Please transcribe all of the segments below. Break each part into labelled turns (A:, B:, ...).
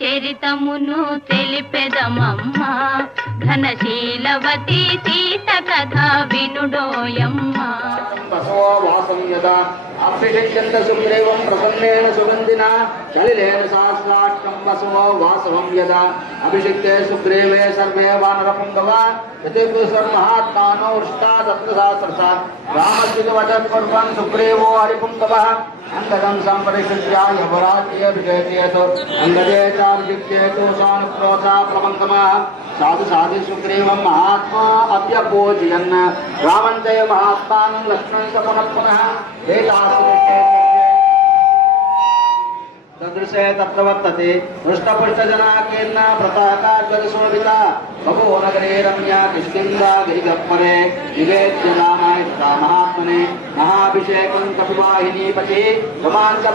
A: చరితమును తెలిపెదమమ్మ. ఘనశీలవతి సీత కథ వినుడోయమ్మ.
B: సుగ్రీవం ప్రసన్నేన సుగంధిన సలిలేన సహస్రాక్షం వసమో వాసవం యదా. అభిషిక్తే సుగ్రీవే సర్వే వానరపుంగవ యతిపుస్వర్మహాత్మానో ఋష్టాదత్ర సహస్రసా రామస్య కుర్వన్ సుగ్రీవో హరిపుంగవ. अंगदम संपरिशुद्ध्याय वराज्य साधु साधु सुग्रीवं महात्मा अप्यपूजयन्। रामं च महात्मानं पुनः पुनः। तदृशे तत्र वर्तते हृष्टपुष्टजना केन्न प्रताकाज्वलशोभिता बभो नगरे रम्या किष्किन्दा गिरिगर्परे विवेक्यदानाय तथा महात्मने। महाभिषेकं कपिवाहिनीपति रमान्त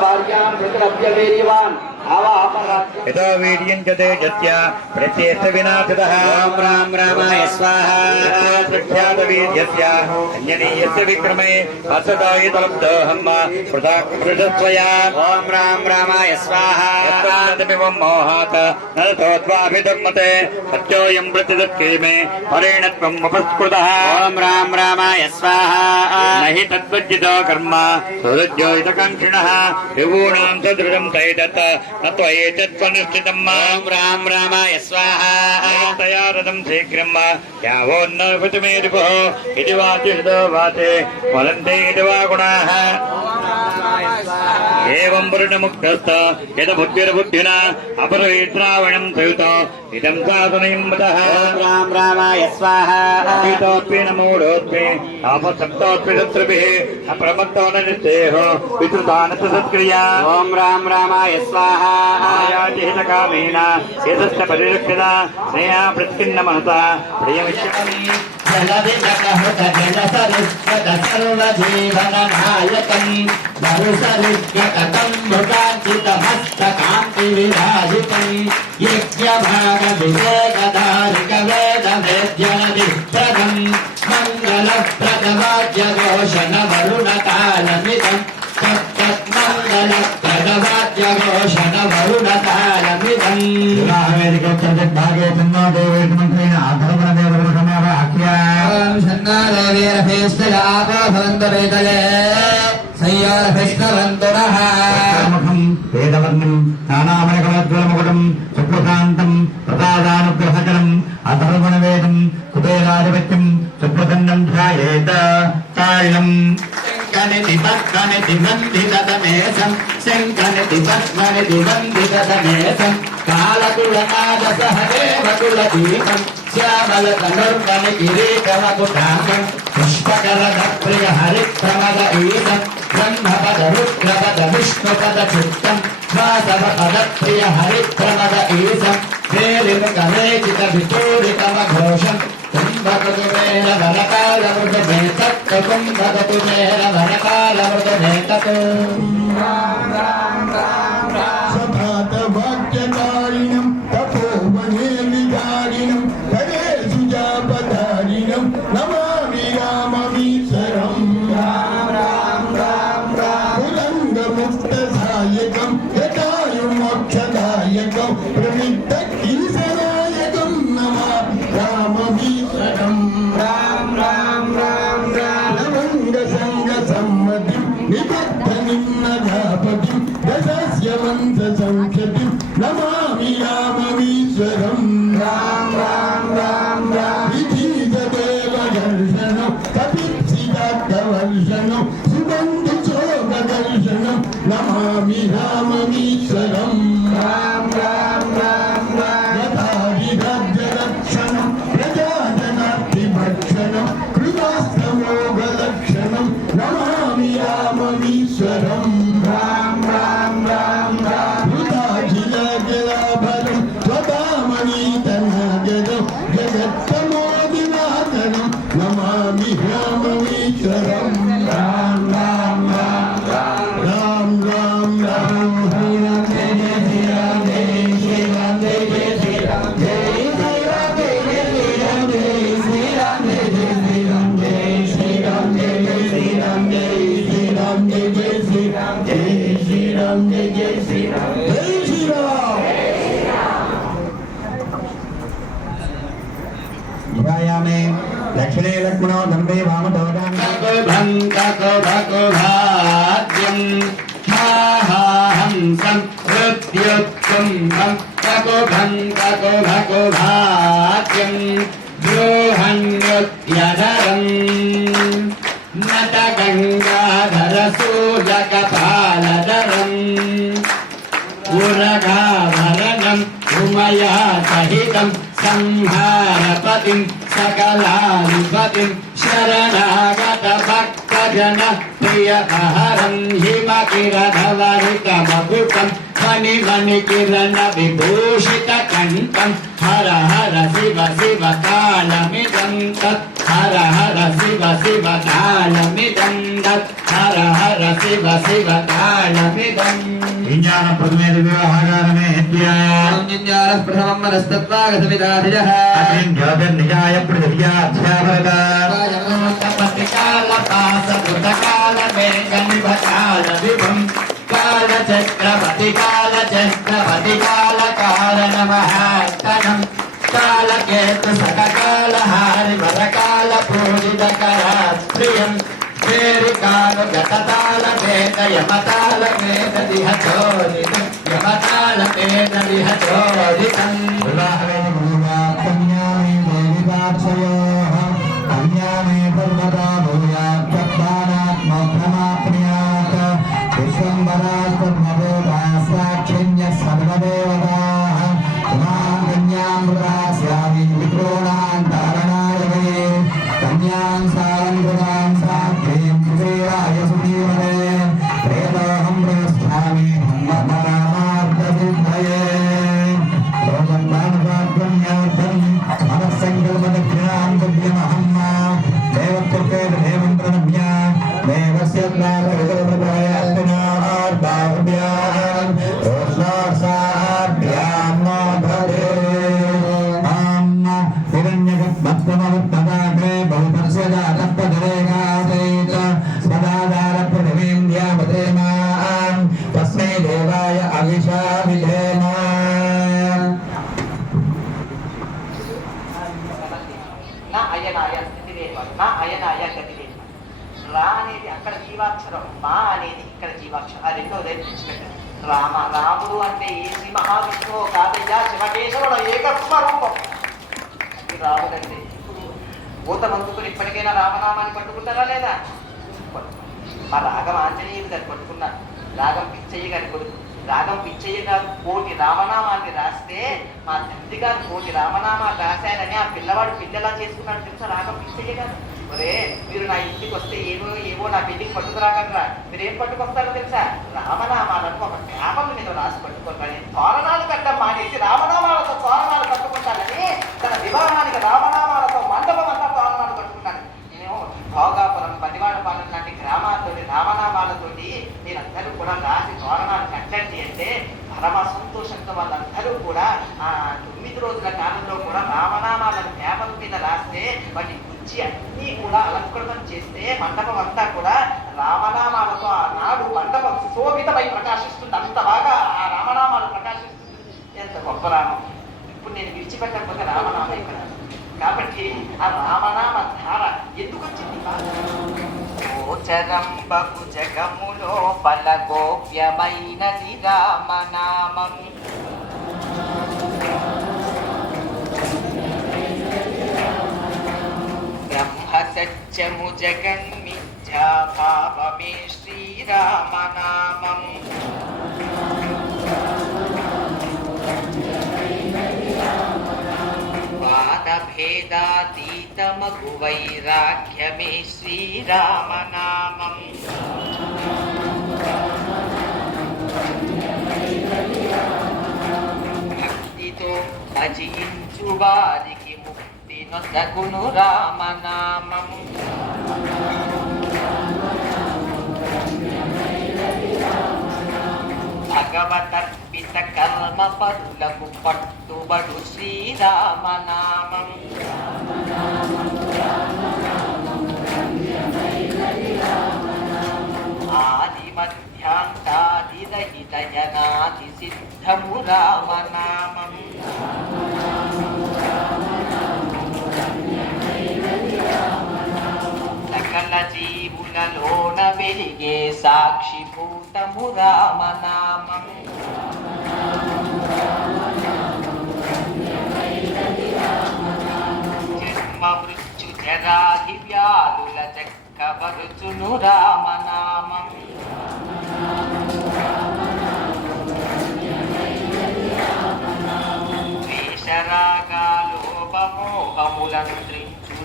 C: यतो वीर्यं च तेजस्य प्रत्येष्टविनाशितः। ॐ राम रामाय स्वाहा। प्रख्यातवीर्यस्य अन्यनीयस्य विक्रमे असदायितलब्धोऽहं पृथक्पृषत्वया ॐ राम रामाय स्वाहा। यत्तमिवं मोहात् न तोत्वाभिधर्मते सत्योऽयं प्रतिदत्ते मे परेणत्वम् उपस्कृतः ॐ राम रामाय स्वाहा। न हि तद्वज्जितो कर्म सुहृद्योहितकाङ्क्षिणः विभूणां सदृढं तैदत्
D: రామ రామాయ స్వాహతయా రథం శీఘ్రం యావోన్నమే ఇది వాచిషదో వాతే వలంతే ఇది వా గుణా ఏం పురుణముక్తస్థ యద బుద్ధిర్బుద్ధిన అపరవేత్రావణం సయుత ఇదం సాధనయం రామ రామాయ స్వాహీతోపి నమోడోస్మి ఆపసప్తోస్మి శత్రుభి అప్రమత్తోన నిశ్చేహో విశ్రుతాన సత్క్రియా ఓం రామ రామాయ స్వాహ
E: కామేన ఏతస్య పరిరక్షణ స్నేహా ప్రత్యున్న మనస ప్రియమిష్యామి సర్వజీవననాయకం మరుసరుగతం మృగాంచితమస్తకాంతి విరాజితం యజ్ఞభాగ వివేకదారిక మంగళ ప్రదవాద్య వరుణ కాలమిదం సంయోరభిష్టవంతురముఖం వేదవర్ణం నానామణకమద్వలముకుటం శుక్లకాంతం ప్రసాదానుగ్రహకరం అధర్వణవేదం కుబేరాధిపత్యం శుక్లదండం ధ్యాయేత తాళం शङ्कनिधि पद्मनिधि वन्दितमेसं शङ्कनिधि पद्मनिधि वन्दितमेसं कालकुलनादसहदेवकुलदीपं श्यामलतनुर्वनि किरीटमकुटाकं पुष्पकरधप्रिय हरिप्रमद ईदं ब्रह्मपद रुद्रपद विष्णुपद चित्तं वासवपदप्रिय हरिप्रमद ईशं हेलिमुखवेचितभिचूरितमघोषं कुम्भकुतुमेन वरकालमृतमे तत्कुम्भकुतुमेन Together. नमामि राममीश्वरम्
F: వామటోటం
D: కకుభం కకుభకుభాద్యం హాహంసం హృద్యుత్తుంభం కకుభం కకుభకుభాద్యం ద్రోహణ్యుద్యధరం నట గంగాధర సూర్యకపాలధరం ఉరగాభరణం ఉమయా సహితం సంహారపతిం सकलाधिपतिं शरणागतभक्तजन प्रियहरं हिमकिरधवरितमकुटं मणिमणिकिरणविभूषितकण्ठं हर हर शिव शिव कालमिदं तत् హర హర శివ శివ కాళమిదం హర హర శివ శివ కాళమిదం శివ శివ కాళమిదం
F: విజ్ఞాన ప్రథమే
B: మనస్తత్వాగతమిదాధిజః
F: అగ్నిం జ్యోతిర్నిజాయ
D: చక్రపతి కాల చక్రపతి కాల కాల నమః కాలకేతు సకకాల పేరు కాలు గతతాల వేద యమతాల వేద దిహ చోదితం యమతాల వేద దిహ చోదితం
F: వివాహవేద దేవి పార్శ్వయోః
G: ఇది రాముడంటే భూత మందుకుని ఇప్పటికైనా రామనామాన్ని పట్టుకుంటారా లేదా? మా రాగం ఆంజనేయులు గారు పట్టుకున్నారు. రాగం పిచ్చయ్య గారి కొడుకు. రాగం పిచ్చయ్య గారు కోటి రామనామాన్ని రాస్తే మా తండ్రి గారు కోటి రామనామాలు రాశారని ఆ పిల్లవాడు పిల్లలా చేసుకున్నాడు తెలుసా రాగం పిచ్చయ్య గారు? ఒరే మీరు నా ఇంటికి వస్తే ఏమో ఏవో నా బిల్డింగ్ పట్టుకురాకండి రా. మీరేం పట్టుకొస్తారో తెలుసా? రామనామా అన్నీ కూడా అలంకృతం చేస్తే మండపం అంతా కూడా రామనామాలతో ఆనాడు మండపం సుశోభితమై ప్రకాశిస్తుంది. అంత బాగా ఆ రామనామాలు ప్రకాశిస్తుంది. ఎంత గొప్ప రామం. ఇప్పుడు నేను విడిచిపెట్టకపోతే రామనామం ఇక్కడ కాబట్టి ఆ రామనామ ధార ఎందుకు వచ్చింది? గోచరంబకు జగములో పల గోప్యమైనది రామనామం. సత్యము జగన్మిథ్యా భావమే శ్రీరామనామం వాదభేదాతీతమగు వైరాగ్యమే శ్రీరామనామం భక్తితో భజించు వారికి ముక్తి నొసగును రామనామం భగవతర్పిత కర్మ పరులకు పట్టుబడు శ్రీరామనామం. ఆది మధ్యాంతాది రహిత జనాది సిద్ధము రామనామం. జీవులలోన వెలిగే సాక్షిభూతము రామనామం జన్మ మృత్యు జరాధి వ్యాధుల చక్కబరుచును రామనామం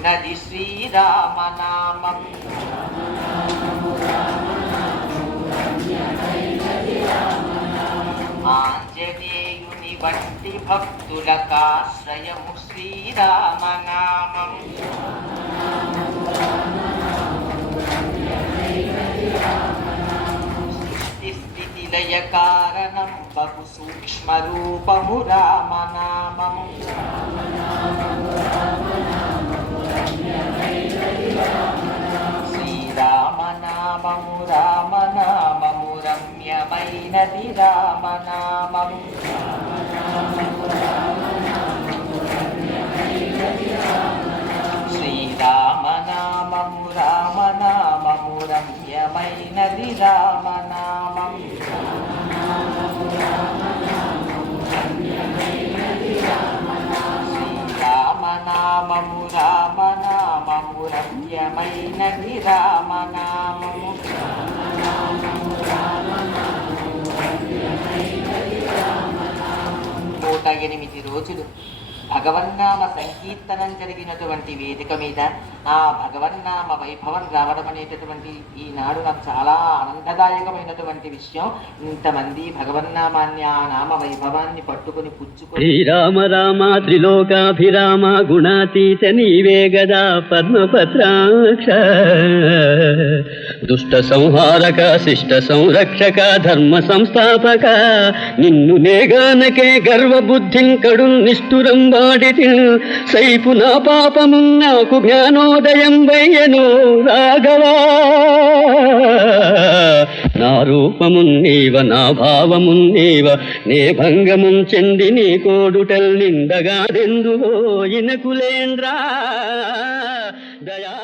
G: ద్వేషరాగాలోపమోహములంత్రించునది శ్రీరామనామం. ఆంజనేయుని వంటి భక్తులకాశ్రయము శ్రీరామనామం. సృష్టి స్థితి లయ కారణం బహు సూక్ష్మ రూపము రమ్యమైనది రామనామము శ్రీరామనామము రామనామము రమ్యమైనది రామనామము శ్రీరామనామము రామనామము రమ్యమైనది రామనామము ఎనిమిది రోజులు భగవన్నామ సంకీర్తనం జరిగినటువంటి వేదిక మీద ఆ భగవన్నామ వైభవం రావడం అనేటటువంటి ఈనాడు నాకు చాలా ఆనందదాయకమైనటువంటి విషయం ఇంతమంది భగవన్నామాన్ని ఆ నామ వైభవాన్ని పట్టుకుని పుచ్చుకుని
H: శ్రీరామ రామ త్రిలోకాభిరామ గుణాతీత నీవే గదా పద్మపత్రాక్ష. దుష్ట సంహారక శిష్ట సంరక్షక ధర్మ సంస్థాపక నిన్ను నేగానకే గర్వబుద్ధిం కడు నిష్ఠురం వాడితి సైపు నా పాపము నాకు జ్ఞానోదయం వయ్యను రాఘవా. నా రూపమున్నీవ నా భావమున్నీవ నే భంగముం చెంది నీ కోడుటల్ నిందగాదెందువో ఇనకులేంద్రా దయా